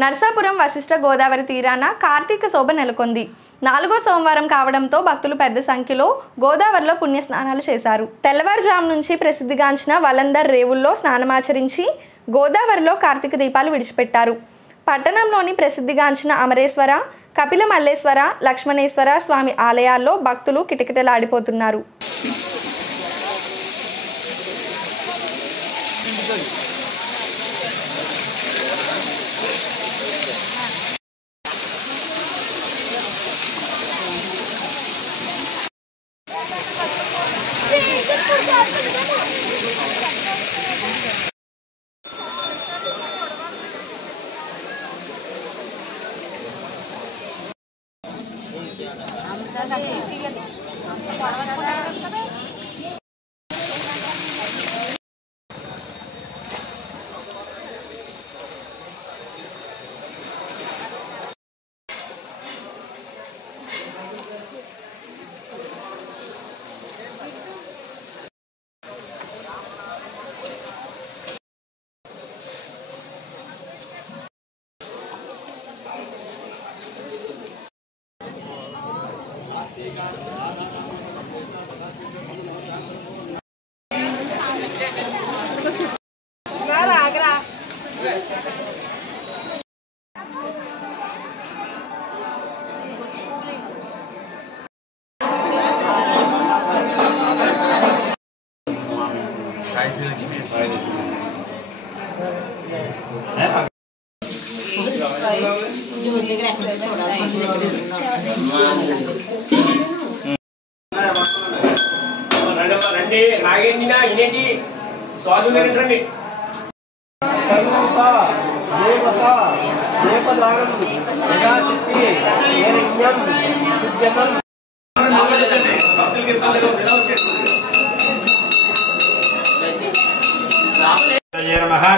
నరసాపురం వశిష్ఠ గోదావరి తీరాన కార్తీక శోభ నెలకొంది. 4వ సోమవారం కావడంతో భక్తులు పెద్ద సంఖ్యలో గోదావరిలో పుణ్యస్నానాలు చేశారు. తెల్లవారుజాము నుంచి ప్రసిద్ధిగాంచిన వలందర్ రేవుల్లో స్నానమాచరించి గోదావరిలో కార్తీక దీపాలు విడిచిపెట్టారు. పట్టణంలోని ప్రసిద్ధిగాంచిన అమరేశ్వర, కపిల మల్లేశ్వర, లక్ష్మణేశ్వర స్వామి ఆలయాల్లో భక్తులు కిటకిటలాడిపోతున్నారు.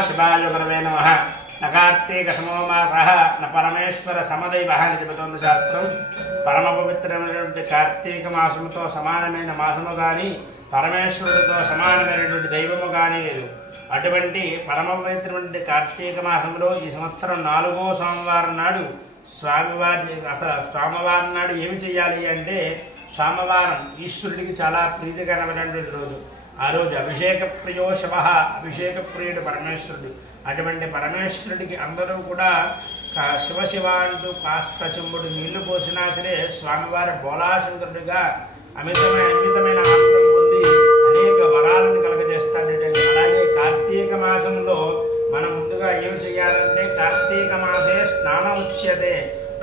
शिवाय गुरवे नमः। न कार्तीक समोमासः न परमेश्वर समदैवः అని చెబుతోంది శాస్త్రం. పరమ పవిత్రమైనటువంటి కార్తీక మాసముతో సమానమైన మాసము కానీ పరమేశ్వరుడితో సమానమైనటువంటి దైవము కానీ లేదు. అటువంటి పరమ పవిత్రమైన కార్తీక మాసంలో ఈ సంవత్సరం 4వ సోమవారం నాడు సోమవారం నాడు ఏమి చేయాలి అంటే, సోమవారం ఈశ్వరుడికి చాలా ప్రీతికరమైనటువంటి రోజు. ఆ రోజు అభిషేక ప్రియో శివ, అభిషేక ప్రియుడు పరమేశ్వరుడు. అటువంటి పరమేశ్వరుడికి అందరూ కూడా శివ అంటూ కాస్త చెంబుడు నీళ్లు పోసినా సరే స్వామివారి బోలాశంకరుడిగా అమితమైన ఆనందం పొంది అనేక వరాలను కలగజేస్తాడు. అలాగే కార్తీక మాసంలో మనం ముందుగా ఏం చేయాలంటే, కార్తీక మాసే స్నానం ఉచ్యతే.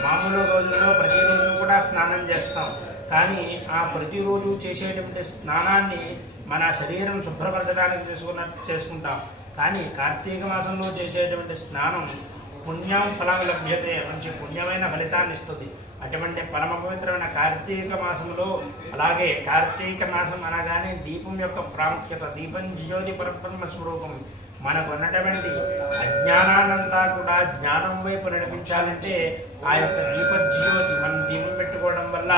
మామూలు రోజుల్లో ప్రతిరోజు కూడా స్నానం చేస్తాం, కానీ ఆ ప్రతిరోజు చేసేటువంటి స్నానాన్ని మన శరీరం శుభ్రపరచడానికి చేసుకుంటాం. కానీ కార్తీక మాసంలో చేసేటువంటి స్నానం పుణ్యం ఫలం లభ్యతే, మంచి పుణ్యమైన ఫలితాన్ని ఇస్తుంది. అటువంటి పరమ పవిత్రమైన కార్తీక మాసంలో, అలాగే కార్తీక మాసం అనగానే దీపం యొక్క ప్రాముఖ్యత. దీపం జ్యోతి పరబ్రహ్మ స్వరూపం. మనకు ఉన్నటువంటి అజ్ఞానాన్నంతా కూడా జ్ఞానం వైపు నడిపించాలంటే ఆ యొక్క దీపజ్యోతి మనం దీపం పెట్టుకోవడం వల్ల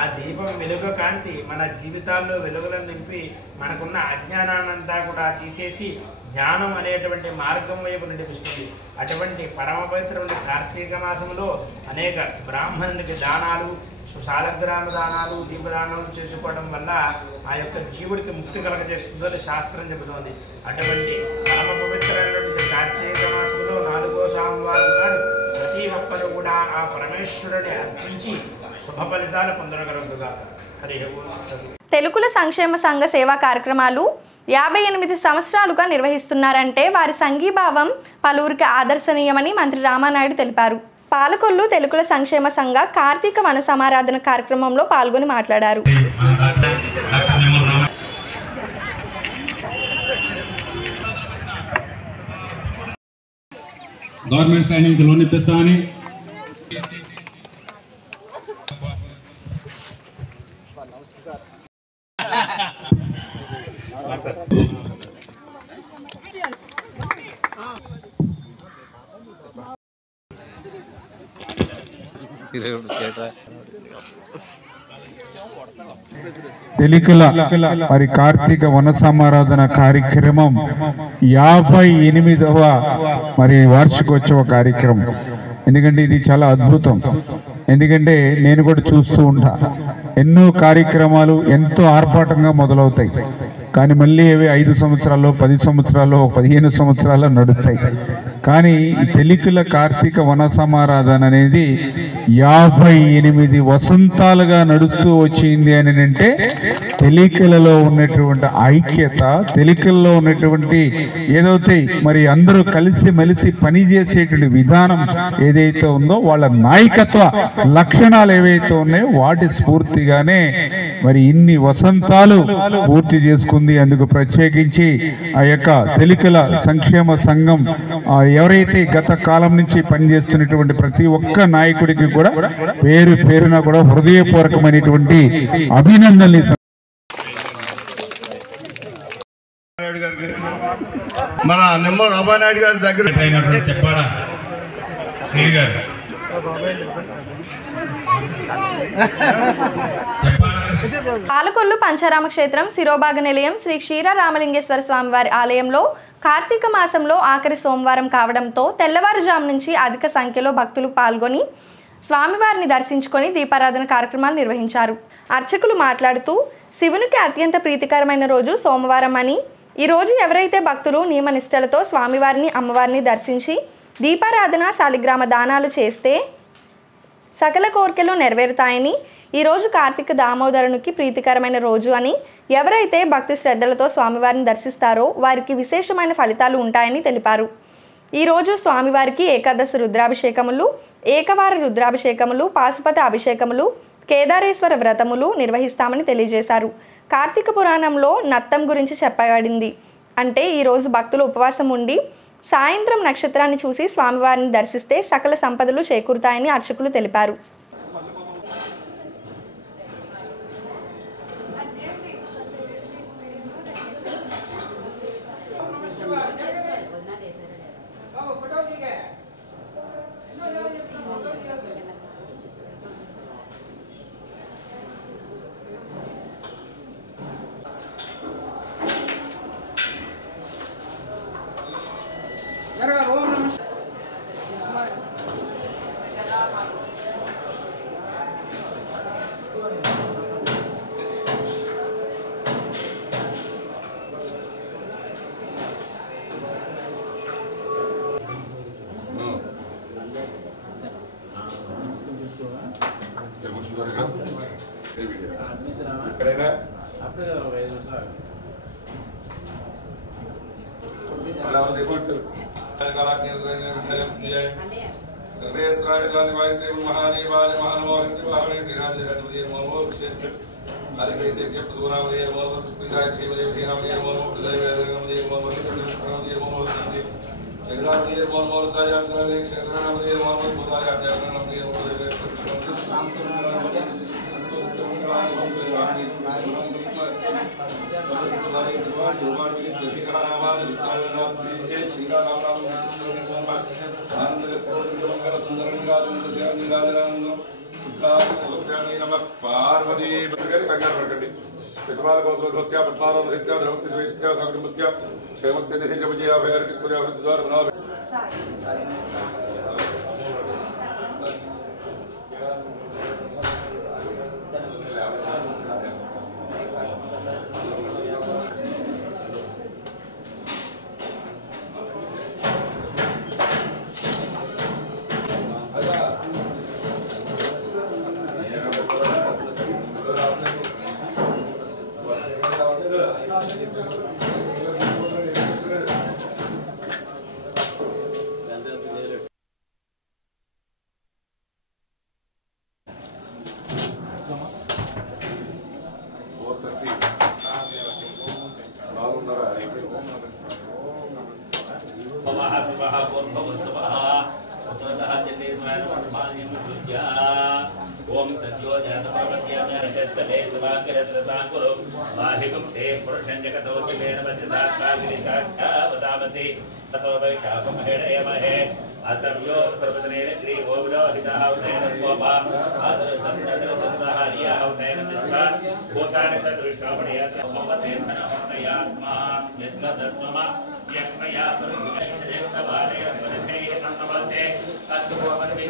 ఆ దీపం వెలుగు కాంతి మన జీవితాల్లో వెలుగులను నింపి మనకున్న అజ్ఞానాన్నంతా కూడా తీసేసి జ్ఞానం అనేటువంటి మార్గం వైపు నడిపిస్తుంది. అటువంటి పరమ పవిత్రమైన కార్తీక మాసంలో అనేక బ్రాహ్మణునికి దానాలు, సాలగ్రామ దానాలు, దీపదానాలు చేసుకోవడం వల్ల ఆ యొక్క జీవుడికి ముక్తి కలగజేస్తుందని శాస్త్రం చెబుతోంది. అటువంటి పరమ పవిత్రమైనటువంటి కార్తీక మాసంలో 4వ సోమవారం నాడు ప్రతి ఒక్కరు కూడా ఆ పరమేశ్వరుని అర్చించి శుభ ఫలితాలు పొందగలుగుగా. హరి ఓం. తెలుగుల సంక్షేమ సంఘ సేవా కార్యక్రమాలు 58 సంవత్సరాలుగా నిర్వహిస్తున్నారంటే వారి సంఘీభావం పలువురికి ఆదర్శనీయమని మంత్రి రామానాయుడు తెలిపారు. పాలకొల్లు తెలుగుల సంక్షేమ సంఘ కార్తీక వన సమారాధన కార్యక్రమంలో పాల్గొని మాట్లాడారు. గవర్నమెంట్ సైడ్ నుంచి లోన్ ఇప్పిస్తామని తెలుగుల మరి కార్తీక వన సమారాధన కార్యక్రమం 58వ మరి వార్షికోత్సవ కార్యక్రమం. ఎందుకంటే ఇది చాలా అద్భుతం. ఎందుకంటే నేను కూడా చూస్తూ ఉంటా, ఎన్నో కార్యక్రమాలు ఎంతో ఆర్భాటంగా మొదలవుతాయి, కానీ మళ్ళీ అవి 5 సంవత్సరాల్లో 10 సంవత్సరాల్లో 15 సంవత్సరాల్లో నడుస్తాయి. కానీ తెలికుల కార్తీక వన సమారాధన అనేది 58 వసంతాలుగా నడుస్తూ వచ్చింది అని అంటే తెలికలలో ఉన్నటువంటి ఐక్యత, తెలికల్లో ఉన్నటువంటి ఏదైతే మరి అందరూ కలిసి మెలిసి పనిచేసేటువంటి విధానం ఏదైతే ఉందో, వాళ్ళ నాయకత్వ లక్షణాలు ఏవైతే ఉన్నాయో వాటి స్ఫూర్తిగానే మరి ఇన్ని వసంతాలు పూర్తి చేసుకుంది. అందుకు ప్రత్యేకించి ఆ యొక్క తెలికల సంక్షేమ సంఘం ఎవరైతే గత కాలం నుంచి పనిచేస్తున్నటువంటి ప్రతి ఒక్క నాయకుడికి కూడా పేరు పేరున కూడా హృదయపూర్వకమైనటువంటి అభినందనలు. మన నిమ్మల రామానాయుడు గారి దగ్గర చెప్పాడా శ్రీ గారు పాలకొల్లు పంచారామ క్షేత్రం శిరోభాగ నిలయం శ్రీ క్షీరరామలింగేశ్వర స్వామివారి ఆలయంలో కార్తీక మాసంలో ఆఖరి సోమవారం కావడంతో తెల్లవారుజాము నుంచి అధిక సంఖ్యలో భక్తులు పాల్గొని స్వామివారిని దర్శించుకొని దీపారాధన కార్యక్రమాలు నిర్వహించారు. అర్చకులు మాట్లాడుతూ శివునికి అత్యంత ప్రీతికరమైన రోజు సోమవారం అని, ఈరోజు ఎవరైతే భక్తులు నియమనిష్టలతో స్వామివారిని అమ్మవారిని దర్శించి దీపారాధన శాలిగ్రామ దానాలు చేస్తే సకల కోరికలు నెరవేరుతాయని, ఈరోజు కార్తీక దామోదరునికి ప్రీతికరమైన రోజు అని, ఎవరైతే భక్తి శ్రద్ధలతో స్వామివారిని దర్శిస్తారో వారికి విశేషమైన ఫలితాలు ఉంటాయని తెలిపారు. ఈరోజు స్వామివారికి ఏకాదశి రుద్రాభిషేకములు, ఏకవార రుద్రాభిషేకములు, పాశుపత అభిషేకములు, కేదారేశ్వర వ్రతములు నిర్వహిస్తామని తెలియజేశారు. కార్తీక పురాణంలో నత్తం గురించి చెప్పబడింది. అంటే ఈరోజు భక్తులు ఉపవాసం ఉండి సాయంత్రం నక్షత్రాన్ని చూసి స్వామివారిని దర్శిస్తే సకల సంపదలు చేకూరుతాయని అర్చకులు తెలిపారు. ओम सत्यो जात प्रपद्यामस्तले सभाकिरत्रतांकुरो बाहिगुं से पुरुषं जगतोऽसि वेन वचसात्काग्नि साक्षावतामसि ततो वैशाखमहेडयमहे असंयो प्रपदनेन ग्रीवोविलो हिताहौतेन त्वपा आदर सन्नतर सन्दाहार्याहौतेन विस्वा भूतानि सदृष्टामणियत् भवतेन धनमतयास्मा यस्मदस्मम यक्मया परिगणयस्तवादयस्मदते अन्नवते अत्वपति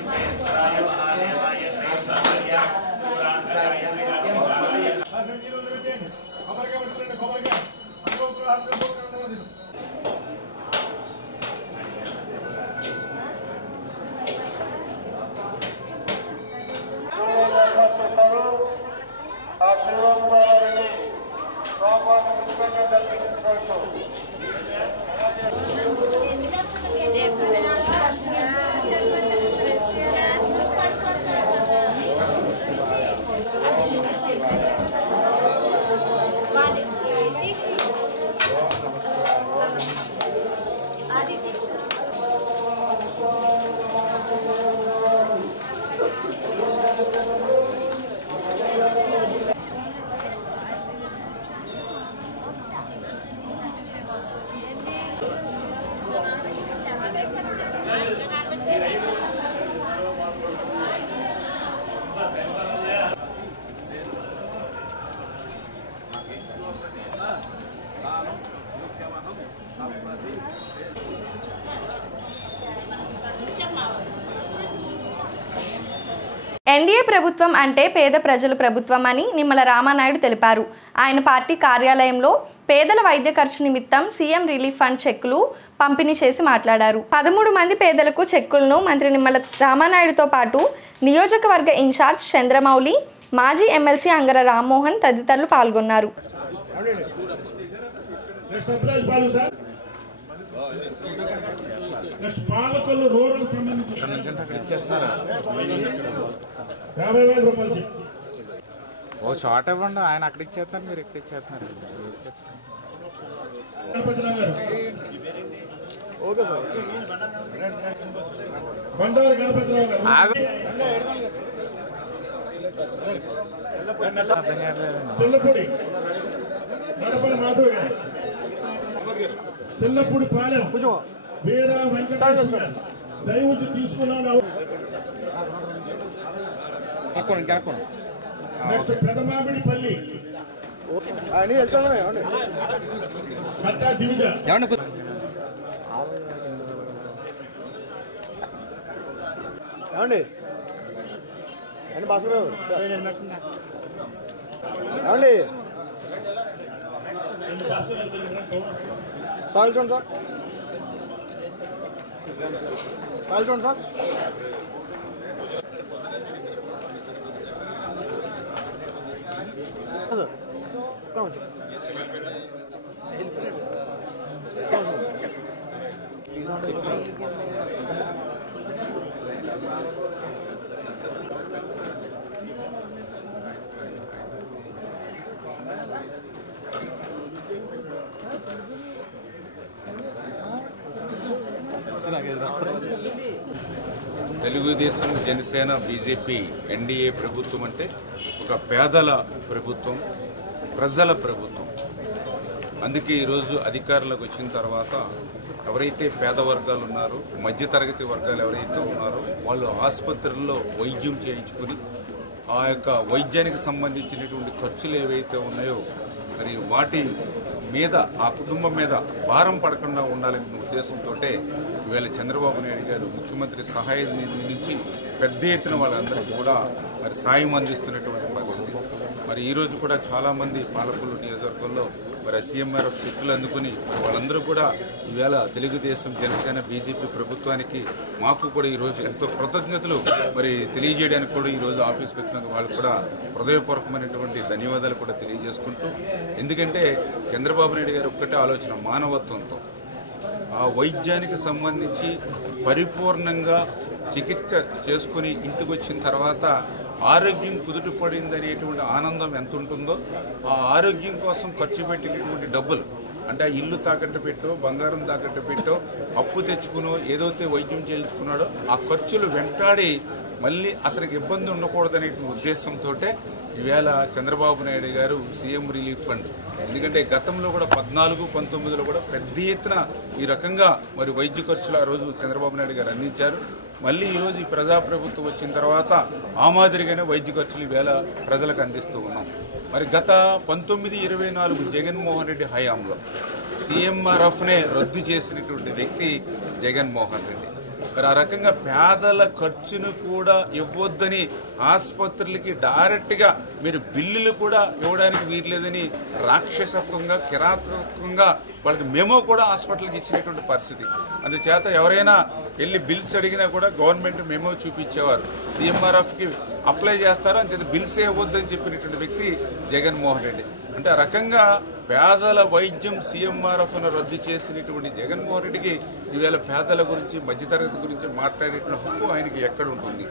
ఎన్డీఏ ప్రభుత్వం అంటే పేద ప్రజల ప్రభుత్వం అని నిమ్మల రామానాయుడు తెలిపారు. ఆయన పార్టీ కార్యాలయంలో పేదల వైద్య ఖర్చు నిమిత్తం సీఎం రిలీఫ్ ఫండ్ చెక్కులు పంపిణీ చేసి మాట్లాడారు. 13 మంది పేదలకు చెక్కులను మంత్రి నిమ్మల రామానాయుడుతో పాటు నియోజకవర్గ ఇన్ఛార్జ్ చంద్రమౌళి, మాజీ ఎమ్మెల్సీ అంగర రామ్మోహన్ తదితరులు పాల్గొన్నారు. ఓ షార్ట్ ఇవ్వండి, ఆయన అక్కడ ఇచ్చేస్తున్నారు, మీరు ఇక్కడ ఇచ్చేస్తున్నారు. బండారు గణపతిరావు గారు, తెల్లపూడి నడపల్లి మాధవ్ గారు, తెల్లపూడి పాలెం వీర వెంకటేశ్వర గారు దయవుంచి తీసుకున్నాను. నెక్స్ట్ పెదమామిడిపల్లి కట్టా దివిజ తెలుగుదేశం, జనసేన, బీజేపీ ఎన్డీఏ ప్రభుత్వం అంటే ఒక పేదల ప్రభుత్వం, ప్రజల ప్రభుత్వం. అందుకే ఈరోజు అధికారులకు వచ్చిన తర్వాత ఎవరైతే పేద వర్గాలు ఉన్నారో, మధ్యతరగతి వర్గాలు ఎవరైతే ఉన్నారో వాళ్ళు ఆసుపత్రుల్లో వైద్యం చేయించుకుని ఆ యొక్క వైద్యానికి సంబంధించినటువంటి ఖర్చులు ఏవైతే ఉన్నాయో మరి వాటి మీద ఆ కుటుంబం మీద భారం పడకుండా ఉండాలనే ఉద్దేశంతో ఈవేళ చంద్రబాబు నాయుడు గారు ముఖ్యమంత్రి సహాయ నిధి నుంచి పెద్ద ఎత్తున వాళ్ళందరికీ కూడా మరి సాయం అందిస్తున్నటువంటి పరిస్థితి. మరి ఈరోజు కూడా చాలామంది పాలకొల్లు నియోజకవర్గంలో మరి సీఎంఆర్ఎఫ్ చెక్కులు అందుకుని వాళ్ళందరూ కూడా ఈవేళ తెలుగుదేశం, జనసేన, బీజేపీ ప్రభుత్వానికి మాకు కూడా ఈరోజు ఎంతో కృతజ్ఞతలు మరి తెలియజేయడానికి కూడా ఈరోజు ఆఫీస్కి వచ్చినందుకు వాళ్ళు కూడా హృదయపూర్వకమైనటువంటి ధన్యవాదాలు కూడా తెలియజేసుకుంటూ, ఎందుకంటే చంద్రబాబు నాయుడు గారు ఒక్కటే ఆలోచన మానవత్వంతో ఆ వైద్యానికి సంబంధించి పరిపూర్ణంగా చికిత్స చేసుకుని ఇంటికి వచ్చిన తర్వాత ఆరోగ్యం కుదుటపడింది అనేటువంటి ఆనందం ఎంత ఉంటుందో ఆ ఆరోగ్యం కోసం ఖర్చు పెట్టేటటువంటి డబ్బులు అంటే ఆ ఇల్లు తాకట్టు పెట్టో, బంగారం తాకట్టు పెట్టో, అప్పు తెచ్చుకునో ఏదైతే వైద్యం చేయించుకున్నాడో ఆ ఖర్చులు వెంటాడి మళ్ళీ అతనికి ఇబ్బంది ఉండకూడదనేటువంటి ఉద్దేశంతో ఈవేళ చంద్రబాబు నాయుడు గారు సీఎం రిలీఫ్ ఫండ్, ఎందుకంటే గతంలో కూడా 14, 19లో కూడా పెద్ద ఎత్తున ఈ రకంగా మరి వైద్య ఖర్చులు ఆ రోజు చంద్రబాబు నాయుడు గారు అందించారు. మళ్ళీ ఈరోజు ఈ ప్రజాప్రభుత్వం వచ్చిన తర్వాత ఆ మాదిరిగానే వైద్య ఖర్చులు ఈవేళ ప్రజలకు అందిస్తూ ఉన్నాం. మరి గత 19-24 జగన్మోహన్ రెడ్డి హయాంలో సీఎంఆర్ఎఫ్నే రద్దు చేసినటువంటి వ్యక్తి జగన్మోహన్ రెడ్డి. మరి ఆ రకంగా పేదల ఖర్చును కూడా ఇవ్వొద్దని ఆసుపత్రులకి డైరెక్ట్గా మీరు బిల్లులు కూడా ఇవ్వడానికి వీల్లేదని రాక్షసత్వంగా, కిరాతకంగా వాళ్ళకి మెమో కూడా హాస్పిటల్కి ఇచ్చినటువంటి పరిస్థితి. అందుచేత ఎవరైనా వెళ్ళి బిల్స్ అడిగినా కూడా గవర్నమెంట్ మెమో చూపించేవారు, సీఎంఆర్ఎఫ్కి అప్లై చేస్తారు అని చెప్పి బిల్స్ ఇవ్వద్దని చెప్పినటువంటి వ్యక్తి జగన్మోహన్ రెడ్డి. అంటే ఆ రకంగా పేదల వైద్యం సీఎంఆర్ఎఫ్ను రద్దు చేసినటువంటి జగన్మోహన్ రెడ్డికి ఈవేళ పేదల గురించి, మధ్యతరగతి గురించి మాట్లాడేటువంటి హక్కు ఆయనకి ఎక్కడ ఉంటుంది?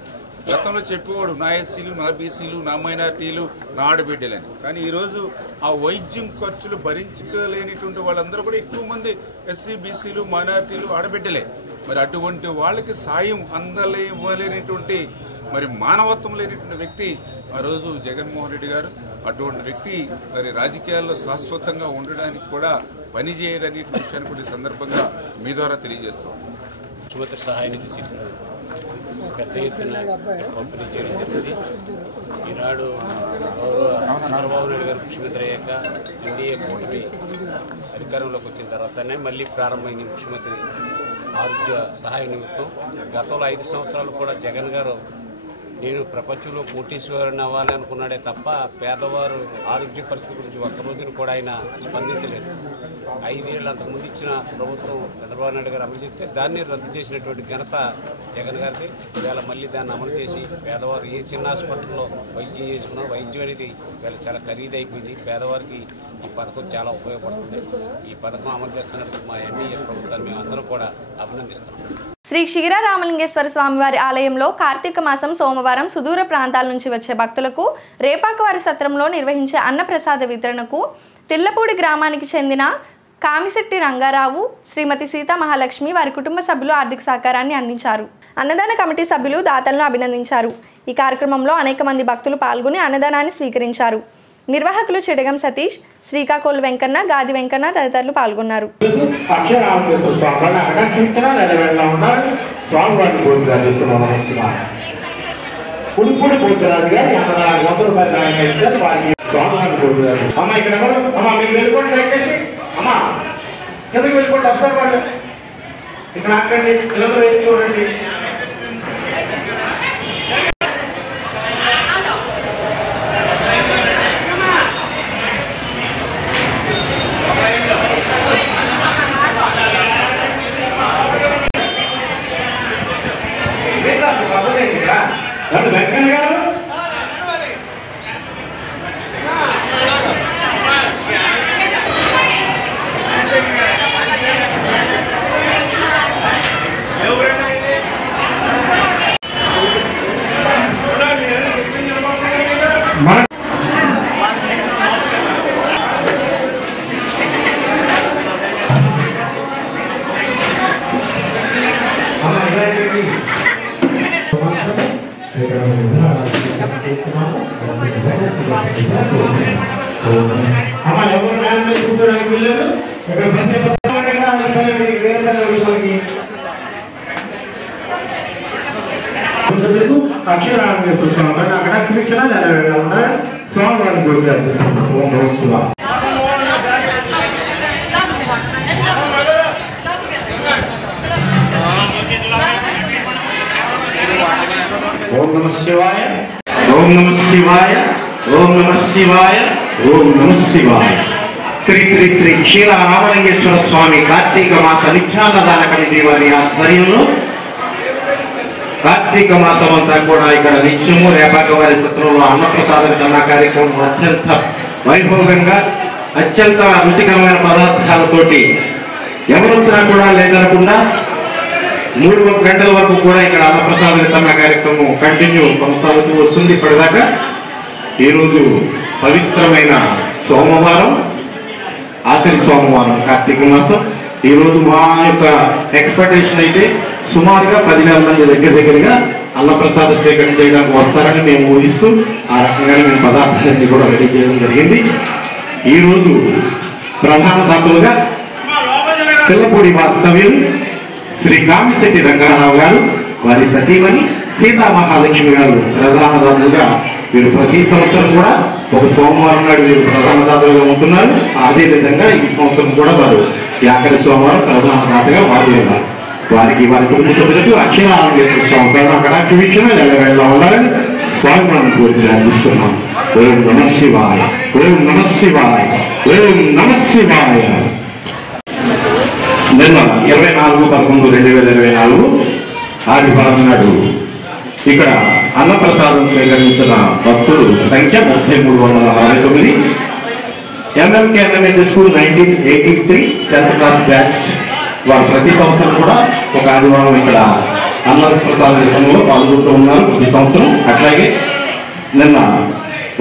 గతంలో చెప్పేవాడు నా ఎస్సీలు, నా బీసీలు, నా మైనార్టీలు, నా ఆడబిడ్డలని. కానీ ఈరోజు ఆ వైద్యం ఖర్చులు భరించలేనిటువంటి వాళ్ళందరూ కూడా ఎక్కువ మంది ఎస్సీ, బీసీలు, మైనార్టీలు, ఆడబిడ్డలే. మరి అటువంటి వాళ్ళకి సాయం అందలేనిటువంటి మరి మానవత్వం లేనిటువంటి వ్యక్తి ఆ రోజు జగన్మోహన్ రెడ్డి గారు. అటువంటి వ్యక్తి మరి రాజకీయాల్లో శాశ్వతంగా ఉండడానికి కూడా పనిచేయడనే విషయాన్ని కూడా సందర్భంగా మీ ద్వారా తెలియజేస్తాం. ముఖ్యమంత్రి సహాయ నిధి చెక్కులు పెద్ద ఎత్తున పంపిణీ చేయడం జరిగింది. ఈనాడు చంద్రబాబు నాయుడు గారు ముఖ్యమంత్రి అయ్యాక ఎన్డీఏ కూటమి అధికారంలోకి వచ్చిన తర్వాతనే మళ్ళీ ప్రారంభమైంది ముఖ్యమంత్రి ఆరోగ్య సహాయ నిమిత్తం. గతంలో 5 సంవత్సరాలు కూడా జగన్ గారు నేను ప్రపంచంలో కోటీశ్వరుని అవ్వాలి అనుకున్నాడే తప్ప పేదవారు ఆరోగ్య పరిస్థితి గురించి ఒక్క రోజున కూడా ఆయన స్పందించలేదు. 5 ఏళ్ళు అంతకుముందు ఇచ్చిన ప్రభుత్వం చంద్రబాబు నాయుడు గారు అమలు చేస్తే దాన్ని రద్దు చేసినటువంటి ఘనత జగన్ గారిది. ఇవాళ మళ్ళీ దాన్ని అమలు చేసి పేదవారు ఏ చిన్న హాస్పిటల్లో వైద్యం చేసుకున్నా వైద్యం అనేది ఇవాళ చాలా ఖరీదైపోయింది. పేదవారికి ఈ పథకం చాలా ఉపయోగపడుతుంది. ఈ పథకం అమలు చేస్తున్నందుకు మా ఎన్డీఏ ప్రభుత్వాన్ని మేమందరం కూడా అభినందిస్తున్నాం. శ్రీ క్షీరరామలింగేశ్వర స్వామివారి ఆలయంలో కార్తీక మాసం సోమవారం సుదూర ప్రాంతాల నుంచి వచ్చే భక్తులకు రేపాకవారి సత్రంలో నిర్వహించే అన్నప్రసాద వితరణకు తిల్లపూడి గ్రామానికి చెందిన కామిశెట్టి రంగారావు, శ్రీమతి సీతా మహాలక్ష్మి వారి కుటుంబ సభ్యులు ఆర్థిక సహకారాన్ని అందించారు. అన్నదాన కమిటీ సభ్యులు దాతలను అభినందించారు. ఈ కార్యక్రమంలో అనేక మంది భక్తులు పాల్గొని అన్నదానాన్ని స్వీకరించారు. నిర్వాహకులు చిడగం సతీష్, శ్రీకాకోలు వెంకన్న, గాది వెంకన్న తదితరులు పాల్గొన్నారు. చూడండి. వెంకన్న గారు అక్షరాంగేశ్వర స్వామి అక్కడ కృష్ణ స్వామివారిని గురించి అర్థిస్తున్నాం. ఓం నమ శివాయ, ఓం నమ శివాయ, ఓం నమ శివాయ, ఓం నమ శివాయ. శ్రీ శ్రీ శ్రీ క్షీరరామలింగేశ్వర స్వామి కార్తీక మాస నిత్యాన్నదాన కమిటీ వారి ఆధ్వర్యంలో కార్తీక మాసం అంతా కూడా ఇక్కడ నిత్యము రేపాకవారి సత్రంలో అన్నప్రసాద వితరణ కార్యక్రమం అత్యంత వైభవంగా అత్యంత రుచికరమైన పదార్థాలతోటి ఎవరొచ్చినా కూడా లేదనకుండా 3 గంటల వరకు కూడా ఇక్కడ అన్నప్రసాద వితరణ కార్యక్రమం కంటిన్యూ కొనసాగుతూ వస్తుంది. ఇప్పటిదాకా ఈరోజు పవిత్రమైన సోమవారం, ఆఖరి సోమవారం కార్తీక మాసం. ఈరోజు మా యొక్క ఎక్స్పెక్టేషన్ అయితే సుమారుగా 10,000 మంది దగ్గరగా అన్నప్రసాద స్వీకరణ చేయడానికి వస్తారని మేము ఊహిస్తూ ఆ రకంగానే మేము పదార్థాలన్నీ కూడా రెడీ చేయడం జరిగింది. ఈరోజు ప్రధాన దాతలుగా తిల్లపూడి వాస్తవ్యులు శ్రీ కామిశెట్టి రంగారావు గారు, వారి సతీమణి సీతా మహాలక్ష్మి గారు ప్రధాన దాతలుగా వీరు ప్రతి సంవత్సరం కూడా ఒక సోమవారం నాడు వీరు ప్రధాన దాతలుగా ఉంటున్నారు. అదేవిధంగా ఈ సంవత్సరం కూడా వారు ఆఖరి సోమవారం ప్రధాన దాతగా వారు ఉన్నారు. వారికి వారి కుటుంబ సభ్యులకు అక్షరాంగేశ్వర స్వామి అక్కడ వీక్షణ వెళ్ళ ఉండాలని స్వామి మనం కోరిక అందిస్తున్నాం. ఓం నమ శివాయ, ఓం నమ శివాయ, ఓం నమ శివాయ. నిన్న 24/11/2024 ఆదివారం నాడు ఇక్కడ అన్నప్రసాదం స్వీకరించిన భక్తులు సంఖ్య 3369. MMK elementary school 1983 10th class batch వారు ప్రతి సంవత్సరం కూడా ఒక ఆదివారం ఇక్కడ అన్నప్రసాద విషయంలో పాల్గొంటూ ఉన్నారు ప్రతి సంవత్సరం. అట్లాగే నిన్న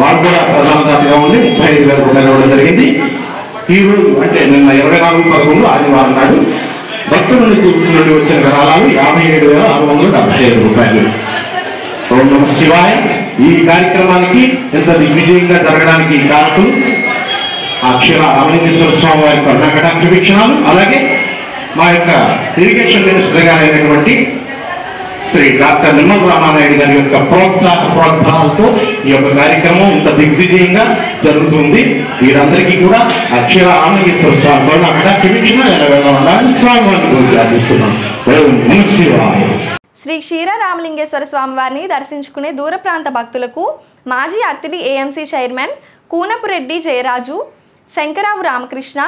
వారు కూడా ప్రధాన దాతగా ఉండి 35,000 రూపాయలు ఇవ్వడం జరిగింది. ఈరోజు అంటే నిన్న 24/11 ఆదివారం నాడు భక్తుల నుండి వచ్చిన విరాళాలు 57,675 రూపాయలు. ఓం నమ శివాయ. ఈ కార్యక్రమానికి ఎంత దిగ్విజయంగా జరగడానికి కారకులు క్షీరరామలింగేశ్వర స్వామి వారి కరుణాకటాక్ష వీక్షణాలు, అలాగే మా యొక్క ఇరిగేషన్ మినిస్టర్ గారైనటువంటి శ్రీ డాక్టర్ నిమ్మల రామానాయుడు గారి యొక్క ప్రోత్సాహాలతో ఈ యొక్క కార్యక్రమం ఇంత దిగ్విజయంగా జరుగుతుంది. వీరందరికీ కూడా క్షీరరామలింగేశ్వర స్వామి కరుణాకటాక్ష వీక్షణ ఎలా ఉండాలని స్వామి వారిని ప్రార్థిస్తున్నాం. ఓం నమ శివాయ. శ్రీ క్షీరరామలింగేశ్వర స్వామివారిని దర్శించుకునే దూర ప్రాంత భక్తులకు మాజీ అత్తిలి ఏఎంసీ చైర్మన్ కూనపురెడ్డి జయరాజు, శంకరావు రామకృష్ణ,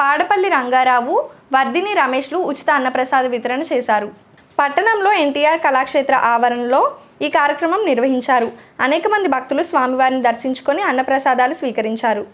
పాడపల్లి రంగారావు, వర్ధిని రమేష్లు ఉచిత అన్నప్రసాద వితరణ చేశారు. పట్టణంలో ఎన్టీఆర్ కళాక్షేత్ర ఆవరణలో ఈ కార్యక్రమం నిర్వహించారు. అనేక మంది భక్తులు స్వామివారిని దర్శించుకొని అన్నప్రసాదాలు స్వీకరించారు.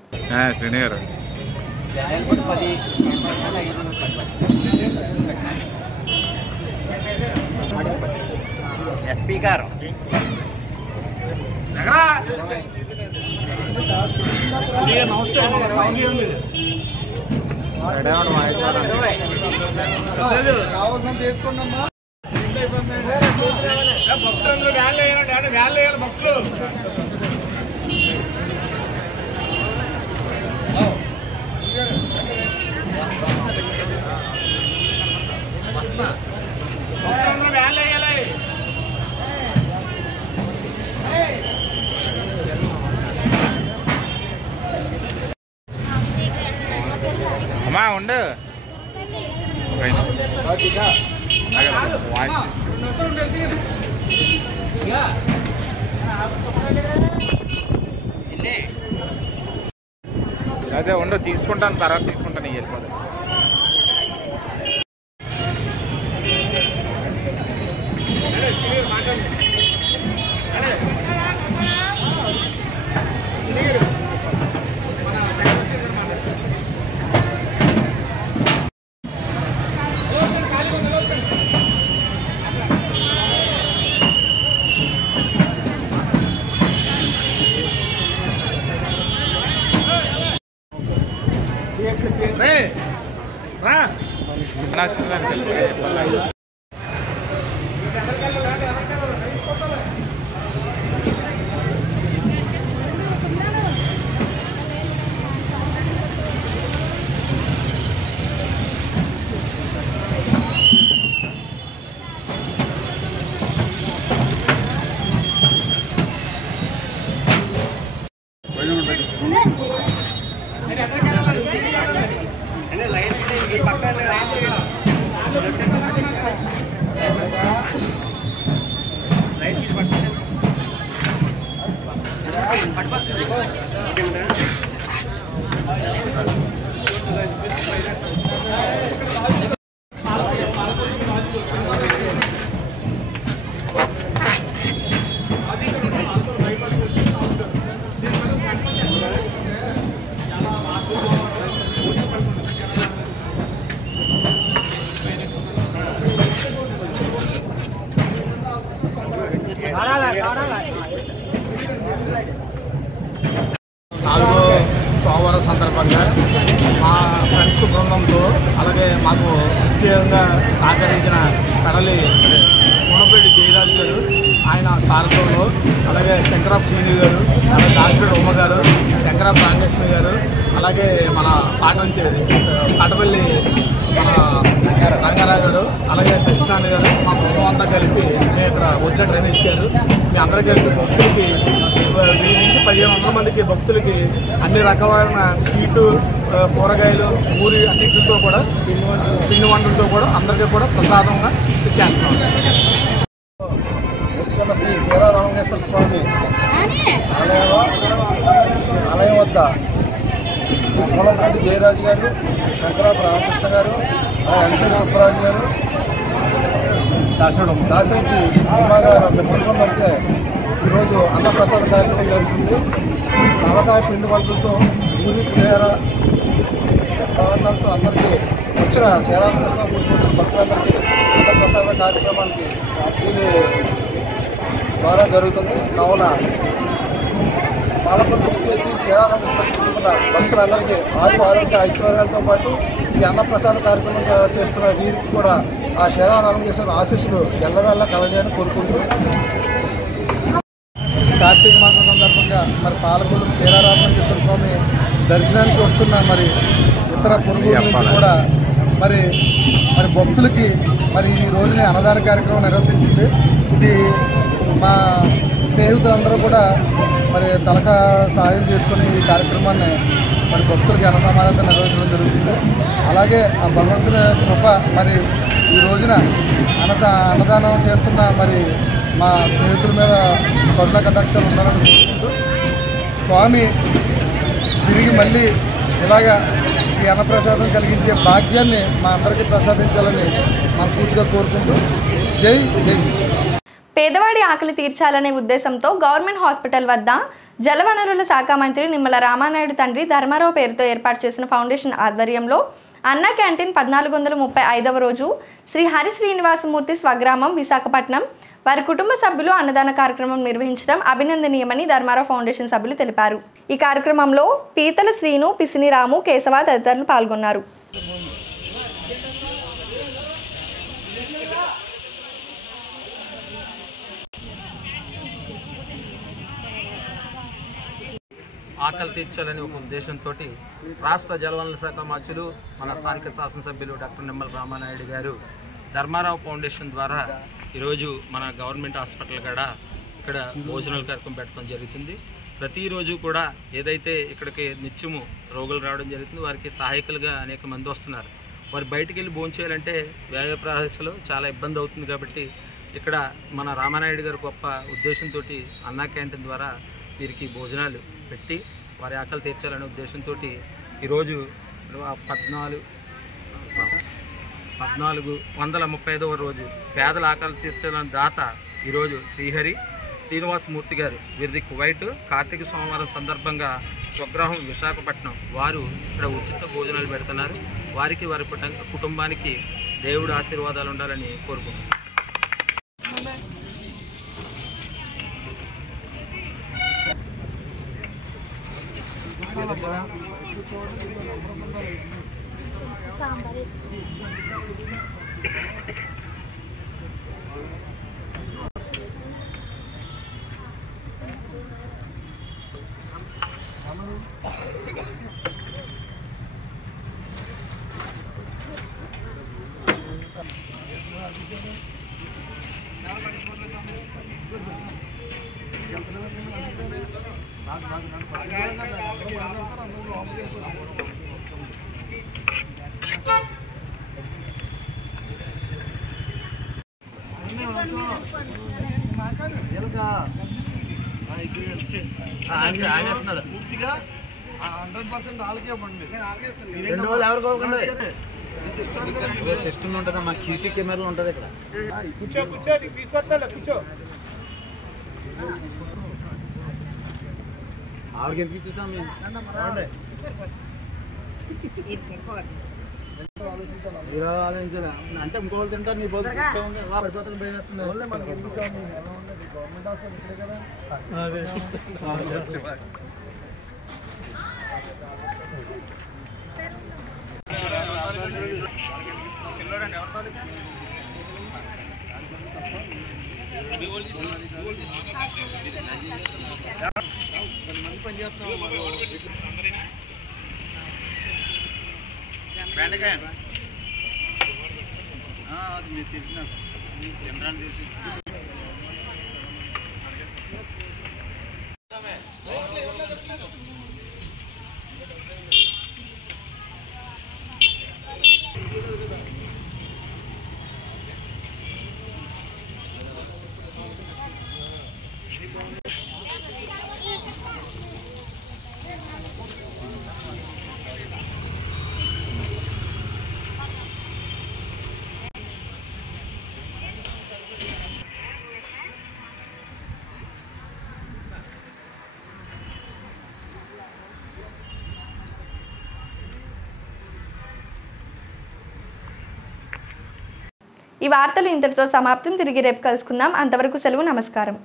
అమ్మా ఉండు అదే ఉండు, తీసుకుంటాను, తర్వాత తీసుకుంటాను. వెళ్ళిపోతాను. నాలుగో సోమవారం సందర్భంగా మా ఫ్రెండ్స్ బృందంతో అలాగే మాకు ముఖ్యంగా సహకరించిన కడలి కూనపురెడ్డి జయరాజు గారు, ఆయన సారథంలో అలాగే శంకరాపు శ్రీని గారు, అలాగే డాక్టర్ ఉమ్మ గారు, శంకరాపు రామకృష్ణ గారు, అలాగే మన పాటపల్లి మన రంగారావు గారు, అలాగే సత్యనారాయణ గారు, మా బృందం అంతా కలిపి మేము ఇక్కడ వదిన డ్రైనేజ్ గారు మీ అందరూ కలిపి భక్తులకి 1000-1500 మందికి భక్తులకి అన్ని రకమైన స్వీటు, కూరగాయలు, ఊరి అన్నింటితో కూడా పిండి వంటలతో కూడా అందరికీ కూడా ప్రసాదంగా ఇచ్చేస్తున్నాం. శ్రీ క్షీరరామలింగేశ్వర స్వామి ఆలయం వద్ద కూనపురెడ్డి జయరాజు గారు, శంకరాపు రామకృష్ణ గారు, ఎన్సీ సుబ్బరాజు గారు, దాసరికి గారు మిత్రులతో ఈరోజు అన్నప్రసాద కార్యక్రమం జరుగుతుంది. నవకాయ పిండి వంటలతో ఊరి పులిహోర పదార్థాలతో అందరికీ వచ్చిన క్షీరరామకృష్ణ గుడికి వచ్చిన భక్తులందరికీ అన్నప్రసాద కార్యక్రమానికి దీని ద్వారా జరుగుతుంది. కావున పాలకొండ వచ్చేసి క్షీరరామకృష్ణ భక్తులందరికీ ఆరోగ్య ఐశ్వర్యాలతో పాటు ఈ అన్నప్రసాద కార్యక్రమం చేస్తున్న వీరికి కూడా ఆ క్షీరరామలింగేశ్వర ఆశీస్సులు ఎల్లవేళ్ళ కలగాలని కోరుకుంటూ కార్తీక మాసం సందర్భంగా మరి పాలకొండ క్షీరరామలింగేశ్వర స్వామి దర్శనానికి వస్తున్న మరి ఇతర పొరుగుల నుంచి కూడా మరి భక్తులకి మరి ఈ రోజునే అన్నదాన కార్యక్రమం నిర్వర్తించింది. ఇది మా స్నేహితులందరూ కూడా మరి తలక సహాయం చేసుకుని ఈ కార్యక్రమాన్ని మరి భక్తులకి అన్నసమారాధన నిర్వహించడం జరుగుతుంది. అలాగే ఆ భగవంతుని కృప మరి ఈ రోజున అన్నదానం చేస్తున్న మరి మా స్నేహితుల మీద కరుణ కటాక్షాలు ఉండాలని కోరుకుంటూ స్వామి తిరిగి మళ్ళీ ఇలాగా ఈ అన్నప్రసాదం కలిగించే భాగ్యాన్ని మా అందరికీ ప్రసాదించాలని మనస్ఫూర్తిగా కోరుకుంటూ జై జై. పేదవాడి ఆకలి తీర్చాలనే ఉద్దేశంతో గవర్నమెంట్ హాస్పిటల్ వద్ద జలవనరుల శాఖ మంత్రి నిమ్మల రామానాయుడు తండ్రి ధర్మారావు పేరుతో ఏర్పాటు చేసిన ఫౌండేషన్ ఆధ్వర్యంలో అన్నా క్యాంటీన్ 1435వ రోజు శ్రీ హరి శ్రీనివాసమూర్తి స్వగ్రామం విశాఖపట్నం వారి కుటుంబ సభ్యులు అన్నదాన కార్యక్రమం నిర్వహించడం అభినందనీయమని ధర్మారావు ఫౌండేషన్ సభ్యులు తెలిపారు. ఈ కార్యక్రమంలో పీతల శ్రీను, పిసిని రాము, కేశవ తదితరులు పాల్గొన్నారు. ఆకలి తీర్చాలని ఒక ఉద్దేశంతో రాష్ట్ర జలవనరుల శాఖ మంత్రులు మన స్థానిక శాసనసభ్యులు డాక్టర్ నిమ్మల రామానాయుడు గారు ధర్మారావు ఫౌండేషన్ ద్వారా ఈరోజు మన గవర్నమెంట్ హాస్పిటల్ కాడ ఇక్కడ భోజనాల కార్యక్రమం పెట్టడం జరుగుతుంది. ప్రతిరోజు కూడా ఏదైతే ఇక్కడికి నిత్యము రోగులు రావడం జరుగుతుంది, వారికి సహాయకులుగా అనేక మంది వస్తున్నారు. వారు బయటికి వెళ్ళి భోజనం చేయాలంటే వ్యయ ప్రయాసలో చాలా ఇబ్బంది అవుతుంది. కాబట్టి ఇక్కడ మన రామానాయుడు గారు గొప్ప ఉద్దేశంతో అన్నా క్యాంటీన్ ద్వారా వీరికి భోజనాలు పెట్టి వారి ఆకలి తీర్చాలనే ఉద్దేశంతో ఈరోజు 1435వ రోజు పేదల ఆకలి తీర్చాలని దాత ఈరోజు శ్రీహరి శ్రీనివాసమూర్తి గారు వీరిది కువైట్ కార్తీక సోమవారం సందర్భంగా స్వగ్రహం విశాఖపట్నం వారు ఇక్కడ ఉచిత భోజనాలు పెడుతున్నారు. వారికి వారి కుటుంబానికి దేవుడు ఆశీర్వాదాలు ఉండాలని కోరుకుంటున్నాను. పూర్తిగా 100% వాళ్ళకే పండి 2 రోజులు ఎవరికోకుండా సిస్టమ్ ఉంటుందా, మా కీసీ కెమెరాలు ఉంటుంది ఇక్కడ. కూర్చో తీసుకొస్తా కూర్చో. ఆవిడకి ఎందుకు ఇచ్చేసాం మేము మీరు ఆలోచించాలి అంటే ఇంకోళ్ళు తింటారు. నీ బోధ పడిపోతాను భయమేస్తుంది. గవర్నమెంట్ హాస్పిటల్ ఇక్కడే కదా. బెండకాయ అది మీరు తెలిసిన కేంద్రాన్ని తెలిసి ఈ వార్తలు ఇంతటితో సమాప్తం. తిరిగి రేపు కలుసుకుందాం. అంతవరకు సెలవు. నమస్కారం.